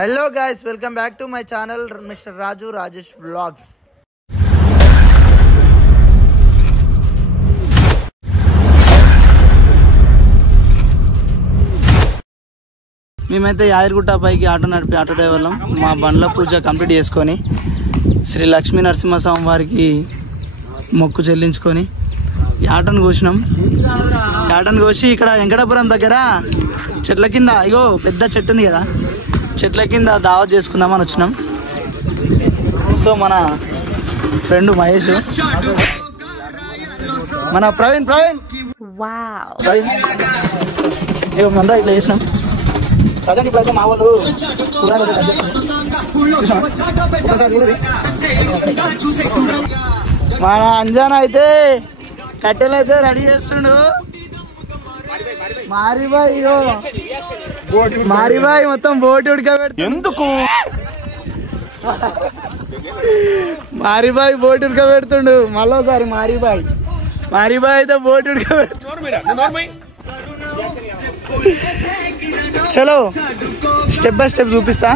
Hello guys, welcome back to my channel mister Raju Rajesh vlogs. మేమైతే యాదగిరిగుట్ట పైకి auto నడిపి auto డ్రైవర్లం. మా బండ్ల పూజ కంప్లీట్ చేసుకొని శ్రీ లక్ష్మీ నరసింహస్వామి వారికి మొక్కు చెల్లించుకొని ఆటోను కోసినాం. ఆటోను కోసి ఇక్కడ వెంకటాపురం దగ్గర చెట్ల కింద, ఇగో పెద్ద చెట్టు ఉంది కదా, చెట్ల కింద దావత్ చేసుకుందామని వచ్చినాం. సో మన ఫ్రెండ్ మహేష్, మన ప్రవీణ్ ఇగో మందా ఇట్లా చేసినాం. ప్రజెంట్ ఇప్పుడైతే మా వాళ్ళు మన అంజాన్ అయితే కట్టెలు అయితే రెడీ చేస్తుండు. మారిబాయి మొత్తం బోటి ఉడకబెడుతుంది. ఎందుకు మారిబాయి బోటి ఉడకబెడుతుండు? మళ్ళీసారి మారిబాయి అయితే బోటి ఉడకబెడుతుంది. చలో స్టెప్ బై స్టెప్ చూపిస్తా,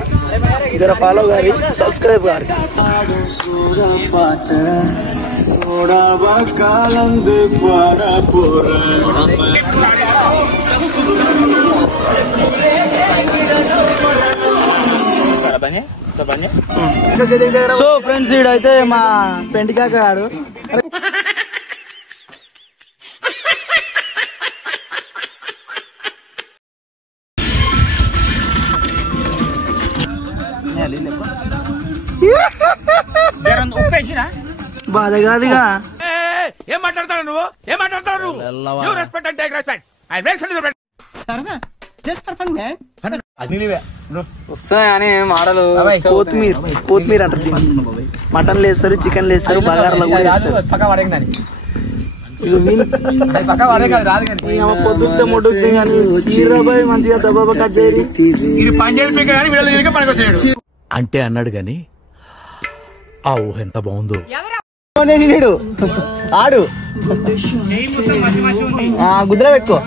జర ఫాలో గారి, సబ్స్క్రైబ్ గారి. సో ఫ్రెండ్స్, ఈడైతే మా పెంటికాక గాడు. బాధ కాదుగా. ఏం మాట్లాడతాడు నువ్వు? ఏం మాట్లాడతాడు వస్తాయని మాటలు. కొత్తిమీర అంటారు. మటన్ లేస్తారు, చికెన్ లేస్తారు, బగారాలు కూడా వేస్తారు. పొద్దుంటే ముడుతుంది కానీ హీరోబాయ్ మంచిగా దబాబా కట్ చేయాలి అంటే అన్నాడు గాని ఆ ఊహ ఎంత బాగుందో. ఆడు గుద్ర పెట్టుకో.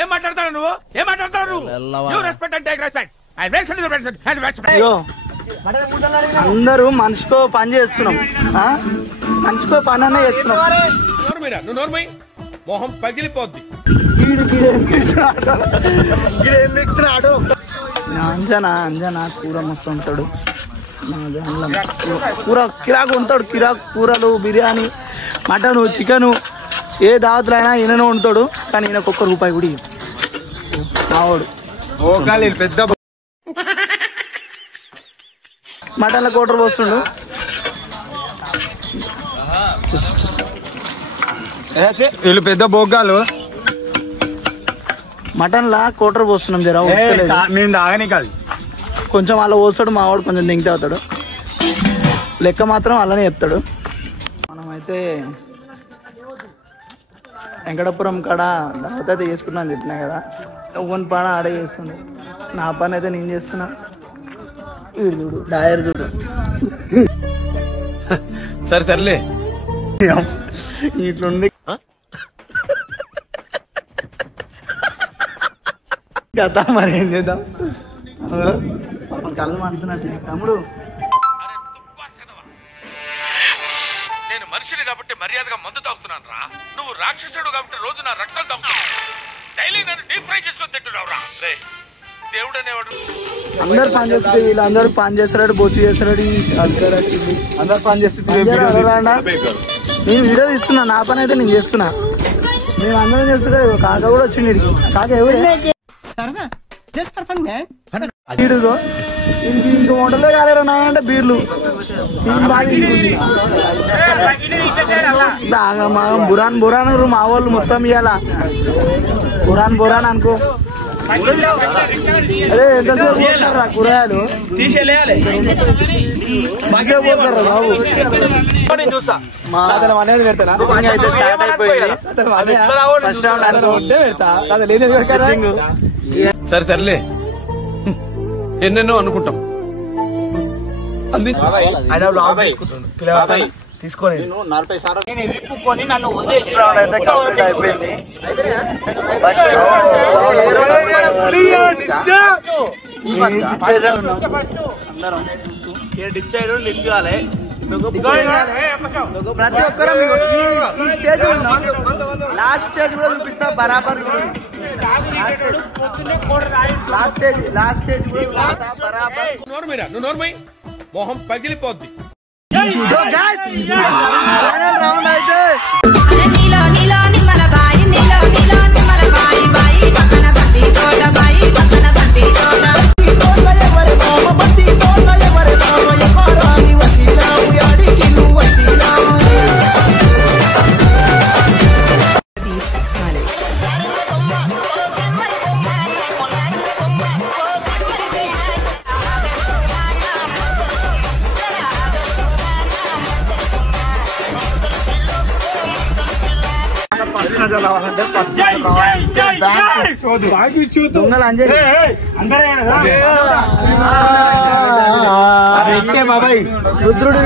ఏం మాట్లాడతాడు నువ్వు? ఏం మాట్లాడతాడు? అందరూ మనిషికో పని చేస్తున్నాం, మనిషికో పని అనే చేస్తున్నాం. మొహం పగిలిపోద్ది. అంజనా కూర మస్తు ఉంటాడు. కూర కిరాకు ఉంటాడు. కిరాకు కూరలు, బిర్యానీ, మటను, చికెను, ఏ దావతులైనా ఈయననే ఉంటాడు. కానీ ఈయనకు ఒక్క రూపాయి కూడా మావాడు. పెద్ద మటన్ల కోటర్ పోస్తుండు. వీళ్ళు పెద్ద బొగ్గాలు. మటన్ లా కోటర్ పోస్తున్నాం. జర నేను తాగని కాదు, కొంచెం అలా పోస్తాడు మావాడు, కొంచెం దింగితే అవుతాడు. లెక్క మాత్రం అలానే చెప్తాడు. మనమైతే వెంకటాపురం కాడ దావత్ అయితే చేసుకున్నా అని చెప్పినా కదా. ఒక్కని పని ఆడే చేస్తుండే, నా పని అయితే నేను చేస్తున్నా. వీడు చూడు, డాయర్ చూడు. సర్లే ఇట్లుంది కదా. మరి ఏం చేద్దాం? కళ్ళు అంటున్నట్టు తమ్ముడు. నేను మనిషిని కాబట్టి మర్యాదగా మందు తాగుతున్నాను రా. నువ్వు రాక్షసుడు కాబట్టి రోజు నా రక్తం తాగుతున్నావు. డైలీ నన్ను డీప్ ఫ్రై చేసుకొని తింటున్నావు రా. దేవుడు అనేవాడు అందరు పని చేస్తుంది, వీళ్ళందరూ పని చేస్తాడు, బొచ్చు చేస్తాడు, అందరు పని చేస్తుంది. నేను వీడియో తీస్తున్నా, నా పని అయితే నేను చేస్తున్నా. మేము అందరం చేస్తుంటే కాక కూడా వచ్చింది. కాక ఎవరు ఇంక వంటలో కాలేరా నా అంటే బీర్లు బాగా మాగం బురాన్ మా వాళ్ళు మొత్తం ఇవ్వాల. బురాన్ అనుకో. అదే ఎంతసేపు పోతారా కూరగాయలు పోతారా బాబు? అయితే స్టార్ట్ అయిపోయింది. సర్లే ఎన్నెన్నో అనుకుంటాం. తీసుకోలేదు. నేను 40 సార్లు నేను విప్పుకొని నన్ను వదిలేసి రౌండ్ అయితే కంప్లీట్ అయిపోయింది. ప్రతి ఒక్కరు లాస్ట్ స్టేజ్ కూడా చూపిస్తా బరాబర్. లాస్ట్ స్టేజ్ కూడా బరాబర్. నువ్వు నోర్మై మొహం పగిలిపోద్ది. రౌండ్ అయితే నీలో నీలో నిమ్మల బాయి నీలో నీలో నిమ్మల బాయి బాయి పక్కన బండి తోట బాయి పక్కన బండి తోట దొంగలు అంజలి బాబాయ్ రుద్రుడు